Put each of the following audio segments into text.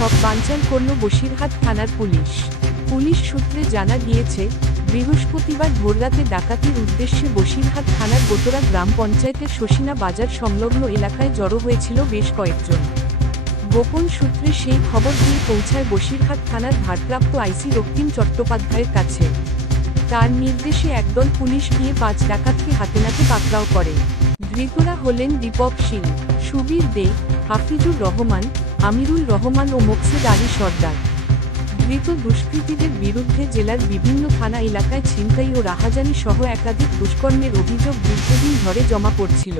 সব বানচাল করল বসিরহাট থানার পুলিশ। পুলিশ সূত্রে জানা গিয়েছে, বৃহস্পতিবার ভোররাতে ডাকাতির উদ্দেশ্যে বসিরহাট থানার গোতরা গ্রাম পঞ্চায়েতের শশিনা বাজার সংলগ্ন এলাকায় জড়ো হয়েছিল বেশ কয়েকজন। গোপন সূত্রে সেই খবর দিয়ে পৌঁছায় বসিরহাট থানার ভারপ্রাপ্ত আইসি রক্তিম চট্টোপাধ্যায়ের কাছে। তার নির্দেশে একদল পুলিশ গিয়ে 5 ডাকাতকে হাতেনাতে পাকড়াও করে। ধৃতরা হলেন দীপক সিং, সুবীর দে, হাফিজুর রহমান, আমিরুল রহমান ও মোকসেদ আলী সর্দার। ধৃত দুষ্কৃতীদের বিরুদ্ধে জেলার বিভিন্ন থানা এলাকায় ছিনতাই ও রাহাজানি সহ একাধিক দুষ্কর্মের অভিযোগ দীর্ঘদিন ধরে জমা পড়ছিল।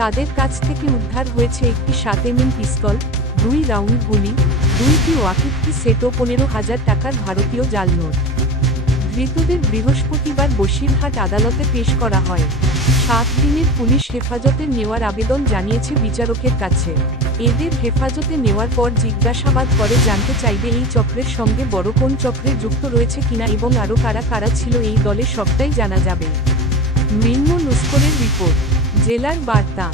তাদের কাছ থেকে উদ্ধার হয়েছে একটি 7mm পিস্তল, 2 রাউন্ড গুলি, 2টি ওয়াকিটকি সেট ও 15,000 টাকার ভারতীয় জাল নোট। ধৃতদের বৃহস্পতিবার বসিরহাট আদালতে পেশ করা হয়। 7 দিনের পুলিশ হেফাজতে নেওয়ার আবেদন জানিয়েছে বিচারকের কাছে। এদের হেফাজতে নেওয়ার পর জিজ্ঞাসাবাদ করে জানতে চাইবে এই চক্রের সঙ্গে বড় কোন চক্রে যুক্ত রয়েছে কিনা এবং আরও কারা কারা ছিল এই দলে, সবটাই জানা যাবে। মৃন্ময় নুস্করের রিপোর্ট, জেলার বার্তা।